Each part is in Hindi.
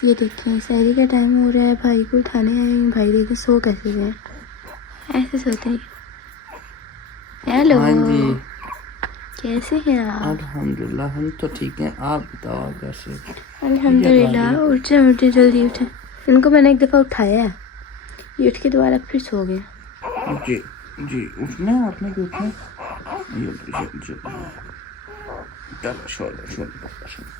ये देखें सहरी का टाइम हो रहा है, भाई को उठाने आए हैं। भाई देखे सो कैसे गए, ऐसे सोते हैं। हेलो। हाँ जी, कैसे हैं आप? अल्हम्दुलिल्लाह हम तो ठीक हैं। आप बताओ आप कैसे? अल्हम्दुलिल्लाह। उठे उठे जल्दी उठे। इनको मैंने एक दफ़ा उठाया है, ये उठ के दोबारा फिर सो गए। जी जी, उठना है आपने कि उठना है? चलो छोड़ो छोड़ो।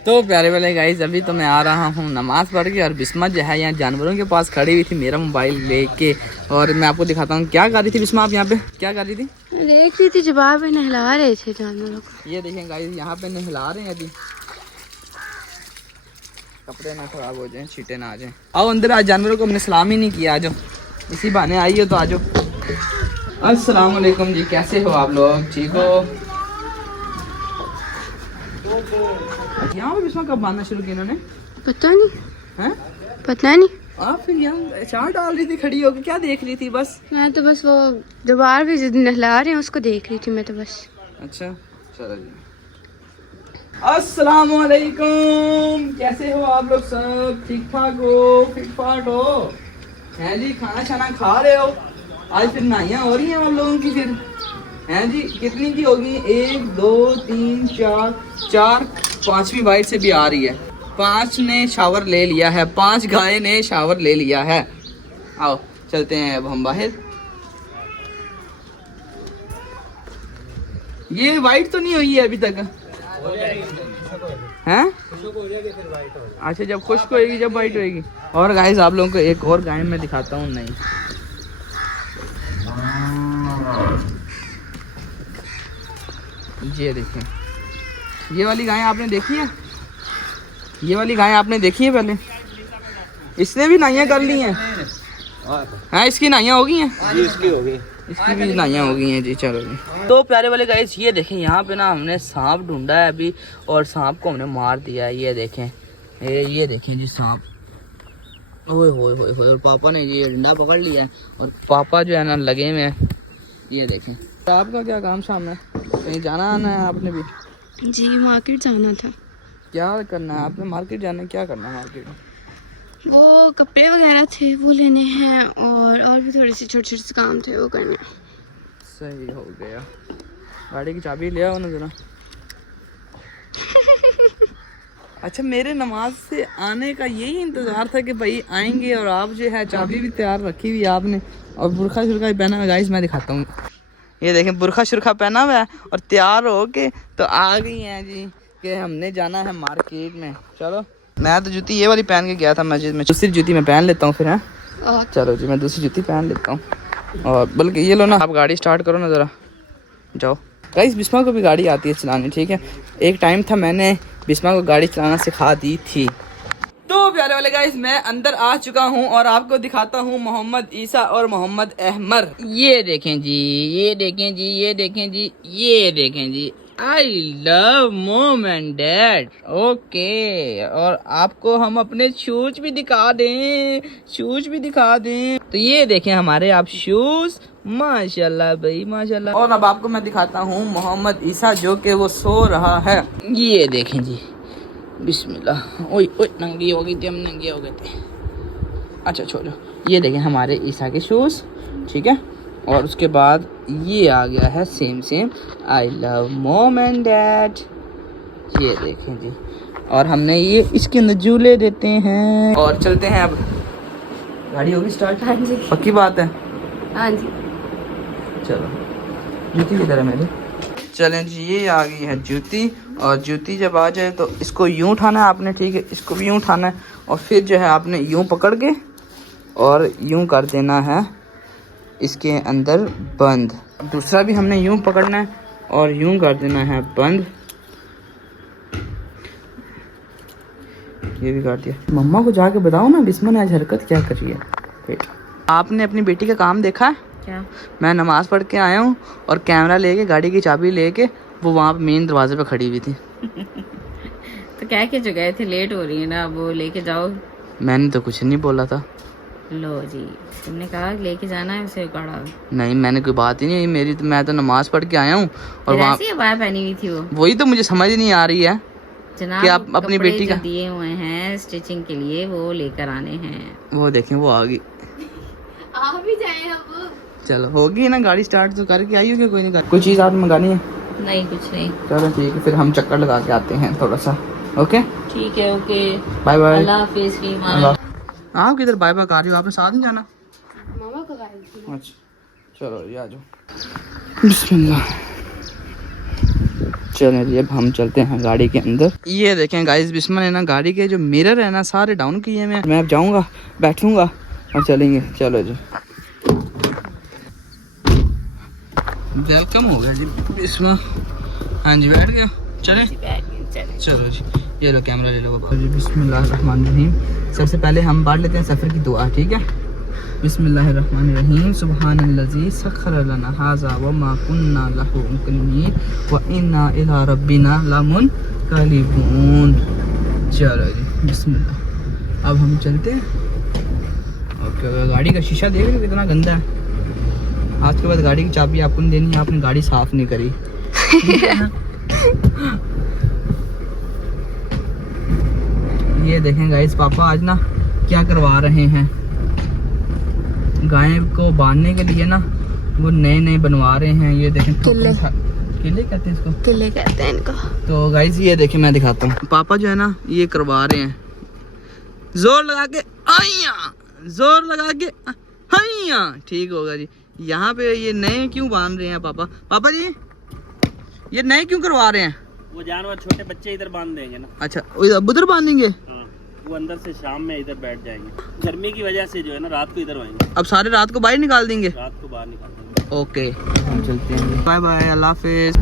तो प्यारे वाले गाइस, अभी तो मैं आ रहा हूँ नमाज़ पढ़ के, और बिस्मा जो है यहाँ जानवरों के पास खड़ी हुई थी मेरा मोबाइल लेके, और मैं आपको दिखाता हूँ क्या कर रही थी बिस्मा। आप यहाँ पे क्या कर रही थी? देख रही थी जवाब में नहला रहे थे जानवरों को। ये देखें गाइस, यहाँ पे नहला रहे हैं अभी, कपड़े ना खराब हो जाएं, छींटे ना आ जाएं। आओ अंदर, आज जानवरों को हमने सलाम ही नहीं किया। आ जाओ, इसी बहाने आई हो तो आ जाओ। अस्सलाम वालेकुम जी, कैसे हो आप लोग? ठीक हो? यहाँ पे बिस्मा कब बांधना शुरू किया इन्होंने? पता नहीं हैं? पता नहीं। आप फिर यहाँ चार डाल रही थी खड़ी होकर, क्या देख रही थी? बस मैं तो बस वो दोबारा भी नहला रहे हैं उसको देख रही थी मैं तो बस। अच्छा चलो जी। अस्सलाम वालेकुम, कैसे हो आप लोग? सब ठीक ठाक हो? फिट फाट हो? हैं जी? खाना शाना खा रहे हो? आज फिर नाइयाँ हो रही हैं आप लोगों की फिर, हैं जी? कितनी की होगी? 1 2 3 4 पांचवी वाइट से भी आ रही है। 5 ने शावर ले लिया है, 5 गाय ने शावर ले लिया है। आओ चलते हैं अब हम बाहर। ये वाइट तो नहीं हुई है अभी तक, हैं? अच्छा, जब खुश्क होएगी जब वाइट होएगी। और गाइस आप लोगों को एक और गाय मैं दिखाता हूँ। नहीं, ये देखें, ये वाली गाय आपने देखी है? ये वाली गाय आपने देखी है पहले? इसने भी नाइयाँ कर ली हैं। हाँ, इसकी नाइयाँ हो गई हैं जी, इसकी हो गई, इसकी भी नाइयाँ हो गई हैं जी। चलो जी। तो प्यारे वाले गाइस, ये देखें यहाँ पे ना हमने सांप ढूंढा है अभी, और सांप को हमने मार दिया है। ये देखें, ये देखें जी सांप। ओए होए होए होए, और पापा ने ये डंडा पकड़ लिया है, और पापा जो है ना लगे हुए हैं। ये देखें। तो आपका क्या काम शाम में? कहीं जाना आना है आपने भी? जी मार्केट जाना था। क्या करना है आपने? मार्केट जाना है? क्या करना है मार्केट में? वो कपड़े वगैरह थे वो लेने हैं, और भी थोड़े से छोटे छोटे काम थे वो करने। सही हो गया। गाड़ी की चाबी ले आओ ना जरा। अच्छा, मेरे नमाज से आने का यही इंतज़ार था कि भाई आएंगे, और आप जो है चाबी भी तैयार रखी हुई आपने, और बुरखा शुरखा भी पहना हुआ। गाइस मैं दिखाता हूँ, ये देखें बुरखा शुरखा पहना हुआ है और तैयार हो के तो आ गई हैं जी कि हमने जाना है मार्केट में। चलो, मैं तो जूती ये वाली पहन के गया था मस्जिद में, दूसरी जूती मैं पहन लेता हूँ फिर। हैं, चलो जी, मैं दूसरी जूती पहन लेता हूँ। और बल्कि ये लो ना, आप गाड़ी स्टार्ट करो ना ज़रा, जाओ। गाइस बिस्मा को भी गाड़ी आती है चलानी, ठीक है? एक टाइम था मैंने बिस्मा को गाड़ी चलाना सिखा दी थी। तो प्यारे वाले गाइस, मैं अंदर आ चुका हूँ और आपको दिखाता हूँ मोहम्मद ईसा और मोहम्मद अहमर। ये देखें जी, ये देखें जी, ये देखें जी, ये देखें जी। I love mom and dad. Okay, और आपको हम अपने शूज भी दिखा दें, शूज भी दिखा दें। तो ये देखें हमारे आप शूज, माशाल्लाह भाई माशाल्लाह। और अब आपको मैं दिखाता हूँ मोहम्मद ईसा, जो कि वो सो रहा है। ये देखें जी, बिस्मिल्लाह। ओए ओए, नंगी हो गई थी, हम नंगे हो गए थे। अच्छा छोड़ो, ये देखें हमारे ईसा के शूज़, ठीक है? और उसके बाद ये आ गया है same same, I love mom and dad. ये देखें जी, और हमने ये इसके अंदर झूले देते हैं। और चलते हैं अब। गाड़ी होगी स्टार्ट? हाँ जी। पक्की बात है? हाँ जी। चलो, जूती किधर है मेरी? चलें जी, ये आ गई है जूती, और जूती जब आ जाए तो इसको यूं उठाना है आपने, ठीक है? इसको भी यूं उठाना है, और फिर जो है आपने यूं पकड़ के और यूं कर देना है इसके अंदर बंद। दूसरा भी हमने यूं पकड़ना है और यूं कर देना है बंद। ये भी काट दिया। मम्मा को जाके बताओ ना बिस्मा ने आज हरकत क्या कर रही है। वेट, आपने अपनी बेटी का काम देखा है? क्या? मैं नमाज पढ़ के आया हूँ और कैमरा लेके, गाड़ी की चाबी लेके वो वहाँ पे मेन दरवाजे पे खड़ी हुई थी। तो क्या के जो गए थे, लेट हो रही है ना, वो लेके जाओ। मैंने तो कुछ नहीं बोला था। लो जी, तुमने कहा लेके जाना है उसे कड़ा। नहीं, मैंने कोई बात ही नहीं, मेरी तो, मैं तो नमाज पढ़ के आया हूँ और वहाँ बाया पहनी हुई थी वो। वही तो मुझे समझ नहीं आ रही है जनाब, कि आप अपनी बेटी का दिए हुए हैं स्टिचिंग के लिए, वो लेकर आने हैं। वो देखें, वो आ गई। आ भी जाए अब। चलो, होगी ना, गाड़ी स्टार्ट तो करके आई होगी। कोई नहीं, कोई चीज़ आप मंगानी है? नहीं, कुछ नहीं। चलो ठीक है, फिर हम चक्कर लगा के आते हैं थोड़ा सा। ओके, ठीक है, ओके, बाय बाय। अल्लाह हाफिज़ की मान। आप किधर बाय बाय कर रही हो? आपने साथ नहीं जाना? मामा को गाड़ी। अच्छा, चलो ये आ जाओ। बिस्मिल्लाह। चलें जी, अब हम चलते हैं गाड़ी के अंदर। ये देखें गाइस, बिस्मा ने ना गाड़ी के जो मिरर है ना सारे डाउन किए हैं। मैं अब जाऊंगा, बैठूंगा और चलेंगे। चलो जी, वेलकम हो गया जी बिस्मा। हाँ जी, बैठ गया। चलें, चलो जी, ये लो कैमरा ले लो जी। बिस्मिल्लाहिर्रहमानिर्रहीम। सबसे पहले हम बांट लेते हैं सफ़र की दुआ, ठीक है? बिस्मिल्लाहिर्रहमानिर्रहीम। सुब्हानल्लज़ी सख्खर लना हाज़ा व मा कुन्ना लहू मुक़रिनीन व इन्ना इला रब्बिना लमुनक़लिबून। चलो जी, बिस्मिल्लाह। अब हम चलते हैं। ओके, गाड़ी का शीशा देख रहे हो कितना गंदा है। आज के बाद गाड़ी की चाबी आपको नहीं देनी है, आपने गाड़ी साफ़ नहीं करी। ये देखें गाइस, पापा आज ना क्या करवा रहे हैं, गाय को बांधने के लिए ना वो नए नए बनवा रहे हैं। ये देखें, किले कहते हैं इसको, किले कहते हैं इनको। तो गाइस ये देखें, मैं दिखाता हूँ। पापा जो है ना ये करवा रहे हैं, जोर लगा के आइया, जोर लगा के आइया। ठीक होगा जी। यहाँ पे ये नए क्यों बांध रहे हैं पापा? पापा जी ये नए क्यों करवा रहे हैं? वो जानवर छोटे बच्चे इधर बांध देंगे ना। अच्छा, उधर बांधेंगे? हाँ, वो अंदर से शाम में इधर बैठ जाएंगे। गर्मी की वजह से जो है ना रात को इधर आएंगे। अब सारे रात को बाहर निकाल देंगे? रात को बाहर निकाल देंगे। ओके, हम चलते हैं। बाय बाय, अल्लाह हाफिज।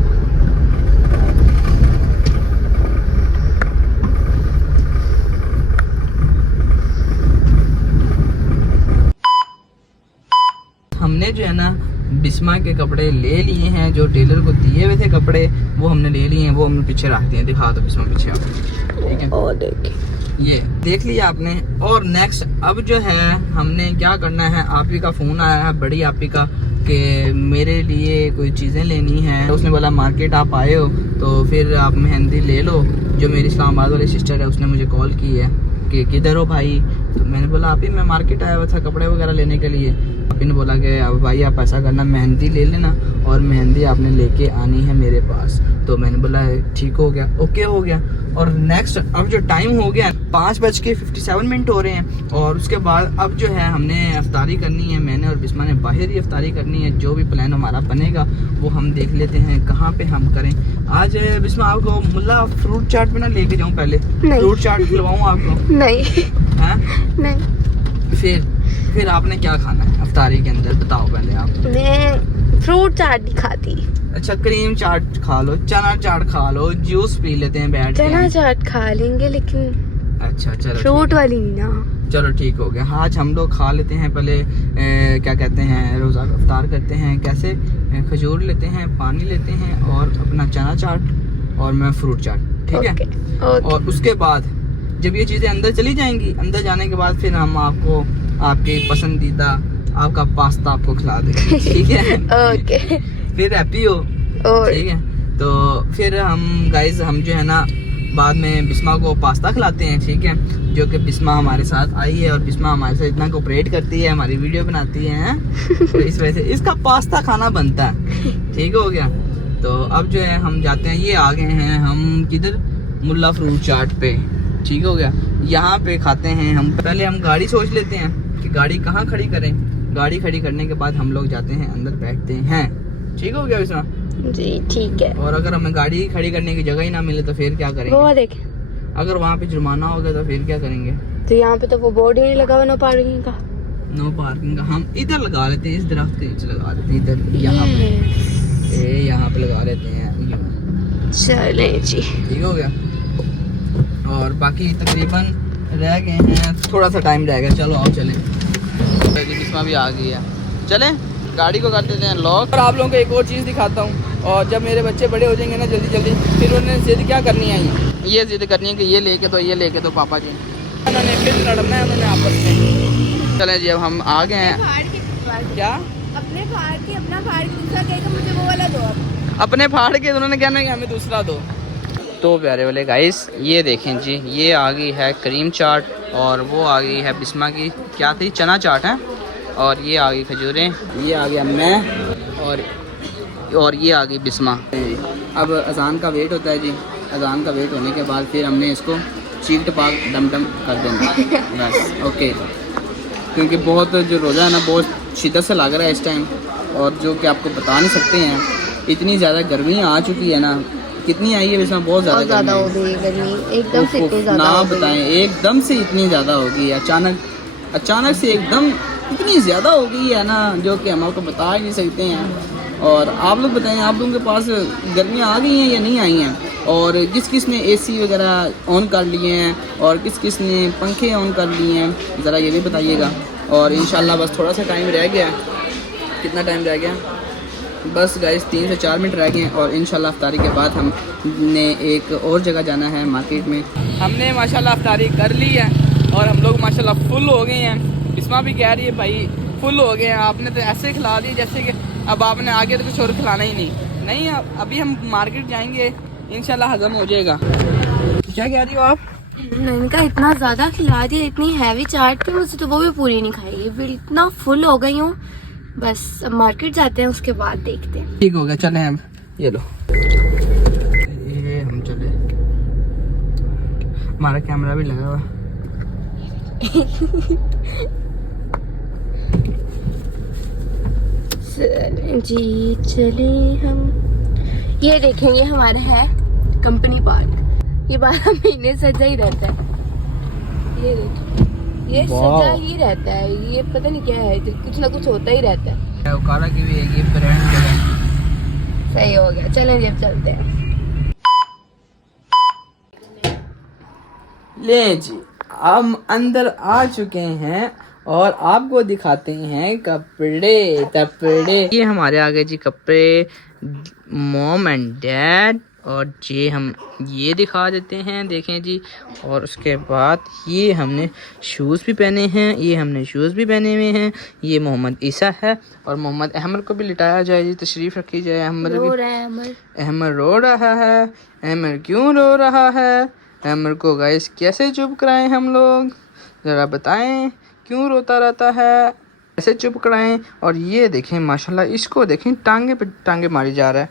हमने जो है ना बिस्मा के कपड़े ले लिए हैं, जो टेलर को दिए हुए थे कपड़े वो हमने ले लिए हैं। वो हमने पीछे रख दिए हैं। दिखा दो बिस्मा पीछे आप, ठीक है? और देखिए, ये देख लिया आपने। और नेक्स्ट अब जो है हमने क्या करना है, आप ही का फ़ोन आया है, बड़ी आप ही का, कि मेरे लिए कोई चीज़ें लेनी है। उसने बोला मार्केट आप आए हो तो फिर आप मेहंदी ले लो। जो मेरी इस्लामाबाद वाली सिस्टर है उसने मुझे कॉल की है कि किधर हो भाई? तो मैंने बोला आप ही, मैं मार्केट आया हुआ था कपड़े वगैरह लेने के लिए। आप ही ने बोला कि अब भाई आप ऐसा करना, मेहंदी ले लेना और मेहंदी आपने लेके आनी है मेरे पास। तो मैंने बोला ठीक हो गया, ओके हो गया। और नेक्स्ट अब जो टाइम हो गया 5:57 हो रहे हैं और उसके बाद अब जो है हमने अफ्तारी करनी है। मैंने और बिस्मा ने बाहर ही अफ्तारी करनी है। जो भी प्लान हमारा बनेगा वो हम देख लेते हैं कहाँ पे हम करें। आज बिस्मा आपको मुल्ला फ्रूट चाट पे ना लेके जाऊँ? पहले फ्रूट चाट खिलवाऊँ आपको? नहीं है नहीं। फिर आपने क्या खाना है अफ्तारी के अंदर, बताओ पहले आप। मैं फ्रूट चाट नहीं खाती। अच्छा, क्रीम चाट खा लो, चना चाट खा लो, जूस पी लेते हैं बैठ के। चना चाट खा लेंगे लेकिन अच्छा चलो, फ्रूट वाली नहीं ना। चलो ठीक हो गया। आज हम लोग खा लेते हैं पहले क्या कहते हैं, रोज़ा अफ्तार करते हैं। कैसे? खजूर लेते हैं, पानी लेते हैं और अपना चना चाट और मैं फ्रूट चाट, ठीक है? ओके। और उसके बाद जब ये चीज़ें अंदर चली जाएंगी, अंदर जाने के बाद फिर हम आपको आपके पसंदीदा आपका पास्ता आपको खिला देंगे, ठीक है? ओके। फिर हैप्पी हो, ठीक है? तो फिर हम गाइज हम जो है ना बाद में बिस्मा को पास्ता खिलाते हैं, ठीक है? जो कि बिस्मा हमारे साथ आई है और बिस्मा हमारे साथ इतना कोऑपरेट करती है, हमारी वीडियो बनाती है तो इस वजह से इसका पास्ता खाना बनता है, ठीक हो गया? तो अब जो है हम जाते हैं, ये आ गए हैं हम किधर, मुल्ला फ्रूट चाट पे, ठीक हो गया? यहाँ पे खाते हैं हम। पहले हम गाड़ी सोच लेते हैं कि गाड़ी कहाँ खड़ी करें। गाड़ी खड़ी करने के बाद हम लोग जाते हैं अंदर बैठते हैं, ठीक हो गया बिस्मा? जी ठीक है। और अगर हमें गाड़ी खड़ी करने की जगह ही ना मिले तो फिर क्या करेंगे? वो देखें, अगर वहाँ पे जुर्माना हो गया तो फिर क्या करेंगे? तो यहाँ पे तो वो बोर्ड ही नहीं लगा हुआ नो पार्किंग का। नो पार्किंग का हम इधर लगा लेते हैं, इस दरख्त के नीचे लगा लेते हैं, इधर यहाँ पे, यहाँ पे लगा लेते हैं। चले जी, ठीक हो गया? और बाकी तकरीबन रह गए हैं, थोड़ा सा टाइम रह गया। चलो आओ चलें। बिस्मा भी आ गई है, चलें गाड़ी को कर देते हैं लॉक। और आप लोगों को एक और चीज़ दिखाता हूँ। और जब मेरे बच्चे बड़े हो जाएंगे ना जल्दी जल्दी, फिर उन्होंने ज़िद क्या करनी है, ये ज़िद करनी है कि ये लेके तो ये लेके तो पापा जी, उन्होंने फिर लड़ना है उन्होंने आपस में। चलें जी अब हम आ गए हैं। क्या अपने फाड़ के अपना फाड़ के दूसरा कहेगा मुझे वो वाला दो, अपने फाड़ के उन्होंने कहना है कि हमें दूसरा दो। तो प्यारे वाले गाइस ये देखें जी, ये आ गई है क्रीम चाट और वो आ गई है बिस्मा की क्या थी, चना चाट है। और ये आ गई खजूरें, ये आ गया मैं और ये आ गई बिस्मा। अब अजान का वेट होता है जी, अजान का वेट होने के बाद फिर हमने इसको चीक टपाक डम डम कर देंगे बस। ओके, क्योंकि बहुत जो रोज़ा है ना बहुत शिद्दत से लग रहा है इस टाइम। और जो कि आपको बता नहीं सकते हैं, इतनी ज़्यादा गर्मी आ चुकी है ना। कितनी आई है इसमें, बहुत ज़्यादा हो गई गर्मी, एकदम से इतनी ज़्यादा ना बताएं, एकदम से इतनी ज़्यादा हो गई है। अचानक से एकदम इतनी ज़्यादा हो गई है ना, जो कि हम आपको बता ही नहीं सकते हैं। और आप लोग बताएं, आप लोगों के पास गर्मियाँ आ गई हैं या नहीं आई हैं, और किस किस ने एसी वगैरह ऑन कर लिए हैं और किस किस ने पंखे ऑन कर लिए हैं, ज़रा ये भी बताइएगा। और इंशाल्लाह बस थोड़ा सा टाइम रह गया, कितना टाइम रह गया, बस गाइस 3 से 4 मिनट रह गए हैं। और इंशाल्लाह अफ्तारी के बाद हमने एक और जगह जाना है मार्केट में। हमने माशाल्लाह अफ्तारी कर ली है और हम लोग माशाल्लाह फुल हो गए हैं। बिस्मा भी कह रही है भाई फुल हो गए हैं, आपने तो ऐसे खिला दी जैसे कि अब आपने आगे तो कुछ और खिलाना ही नहीं। अभी हम मार्केट जाएंगे, इंशाल्लाह हजम हो जाएगा। क्या कह रही हो आप? इनका इतना ज़्यादा खिला दिया, इतनी हैवी चाट कि मुझसे तो वो भी पूरी नहीं खाई, फिर इतना फुल हो गई हूँ। बस अब मार्केट जाते हैं, उसके बाद देखते हैं। ठीक हो गया, चले हम। ये लो, ये हम चले, हमारा कैमरा भी लगा हुआ। जी चले हम। ये देखें, ये हमारा है कंपनी पार्क, ये 12 महीने सजा ही रहता है। ये देखें, ये सजा ही रहता है, ये पता नहीं क्या है, कुछ ना कुछ होता ही रहता है। उकारा की भी एक ब्रांड है। सही हो गया, चलें जब चलते हैं। ले जी, हम अंदर आ चुके हैं और आपको दिखाते हैं कपड़े। ये हमारे आगे जी कपड़े, मॉम एंड डैड। और ये हम ये दिखा देते हैं, देखें जी। और उसके बाद ये हमने शूज़ भी पहने हैं, ये मोहम्मद ईसा है और मोहम्मद अहमद को भी लिटाया जाए जी, तशरीफ़ रखी जाए। अहमद रो रहा है। अहमद क्यों रो रहा है? अहमद को गाइस कैसे चुप कराएं हम लोग, ज़रा बताएं क्यों रोता रहता है, कैसे चुप कराएं। और ये देखें माशाल्लाह, इसको देखें टांगे पे टांगे मारी जा रहा है।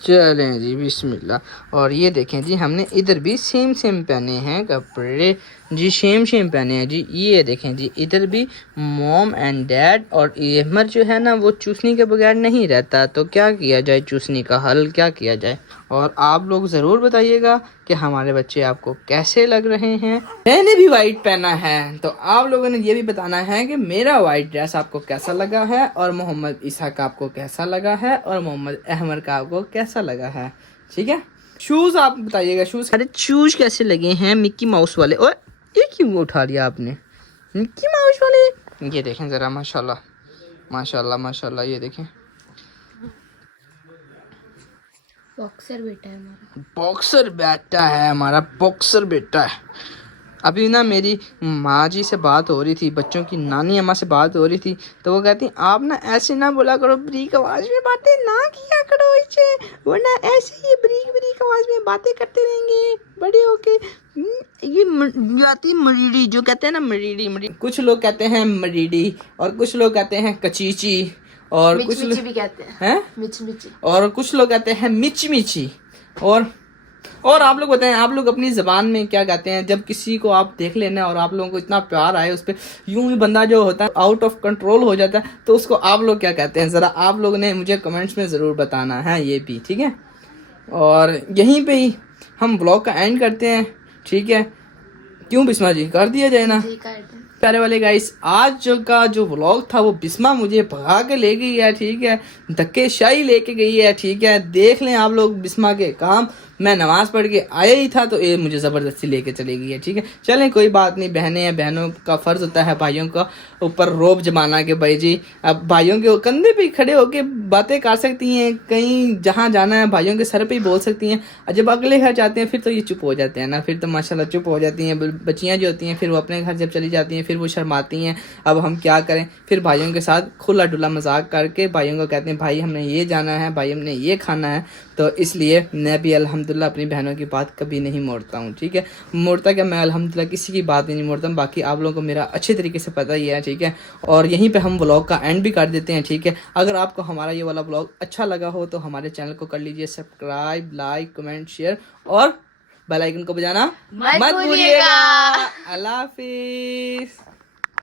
चलें जी बिस्मिल्लाह। और ये देखें जी, हमने इधर भी सेम पहने हैं कपड़े जी, सेम पहने हैं जी। ये देखें जी, इधर भी मॉम एंड डैड। और अहमद जो है ना वो चूसनी के बगैर नहीं रहता, तो क्या किया जाए, चूसनी का हल क्या किया जाए। और आप लोग ज़रूर बताइएगा कि हमारे बच्चे आपको कैसे लग रहे हैं। मैंने भी वाइट पहना है, तो आप लोगों ने ये भी बताना है कि मेरा वाइट ड्रेस आपको कैसा लगा है, और मोहम्मद ईसा का आपको कैसा लगा है, और मोहम्मद अहमद का आपको कैसा लगा है। ठीक है, शूज़ आप बताइएगा, शूज़। अरे शूज़ कैसे लगे हैं मिक्की माउस वाले? और ये क्यों उठा लिया आपने, मिक्की माउस वाले? ये देखें ज़रा, माशाल्लाह, ये देखें। बॉक्सर बेटा है हमारा, बॉक्सर बेटा है। अभी ना मेरी माँ जी से बात हो रही थी, बच्चों की नानी अम्मा से बात हो रही थी, तो वो कहती आप ना ऐसे ना बोला करो, बरीक आवाज़ में बातें ना किया करो इसे, वरना ऐसे ही बरीक आवाज़ में बातें करते रहेंगे बड़े होके। ये मरीडी जो कहते हैं ना, मरीडी। कुछ लोग कहते हैं मरीडी और कुछ लोग कहते हैं कचीची, और कुछ लोग भी कहते हैं मिची, और कुछ लोग कहते हैं मिची। और आप लोग बताएं, आप लोग अपनी ज़बान में क्या कहते हैं जब किसी को आप देख लेना और आप लोगों को इतना प्यार आए उस पर, यूं ही बंदा जो होता है आउट ऑफ कंट्रोल हो जाता है, तो उसको आप लोग क्या कहते हैं, ज़रा आप लोगों ने मुझे कमेंट्स में ज़रूर बताना है ये भी, ठीक है। और यहीं पे ही हम ब्लॉग का एंड करते हैं, ठीक है। क्यों बिस्मा जी, कर दिया जाए ना? प्यारे वाले गाइस, आज का जो व्लॉग था वो बिस्मा मुझे भगा के ले गई है, ठीक है, धक्केशाही लेके गई है, ठीक है। देख लें आप लोग बिस्मा के काम, मैं नमाज पढ़ के आया ही था तो ये मुझे ज़बरदस्ती लेके चली गई है। ठीक है, चलें कोई बात नहीं, बहनें हैं, बहनों का फ़र्ज़ होता है भाइयों का ऊपर रोब जमाना के भाई जी अब भाइयों के कंधे पे खड़े होके बातें कर सकती हैं, कहीं जहाँ जाना है भाइयों के सर पे ही बोल सकती हैं। और जब अगले घर जाते हैं फिर तो ये चुप हो जाते हैं ना, फिर तो माशाल्लाह चुप हो जाती हैं। बच्चियाँ जो होती हैं फिर वो अपने घर जब चली जाती हैं फिर वो शर्माती हैं। अब हम क्या करें, फिर भाइयों के साथ खुला डुला मजाक करके भाइयों को कहते हैं भाई हमने ये जाना है, भाई हमने ये खाना है। तो इसलिए मैं भी अल्हम्दुलिल्लाह अपनी बहनों की बात कभी नहीं मोड़ता हूँ। ठीक है, मोड़ता क्या, मैं अल्हम्दुलिल्लाह किसी की बात नहीं मोड़ता हूँ। बाकी आप लोगों को मेरा अच्छे तरीके से पता ही है। ठीक है, और यहीं पे हम व्लॉग का एंड भी कर देते हैं। ठीक है, अगर आपको हमारा ये वाला व्लॉग अच्छा लगा हो तो हमारे चैनल को कर लीजिए सब्सक्राइब, लाइक, कमेंट, शेयर और बेल आइकन को बजाना मत भूलिएगा। अल्लाह हाफिज़।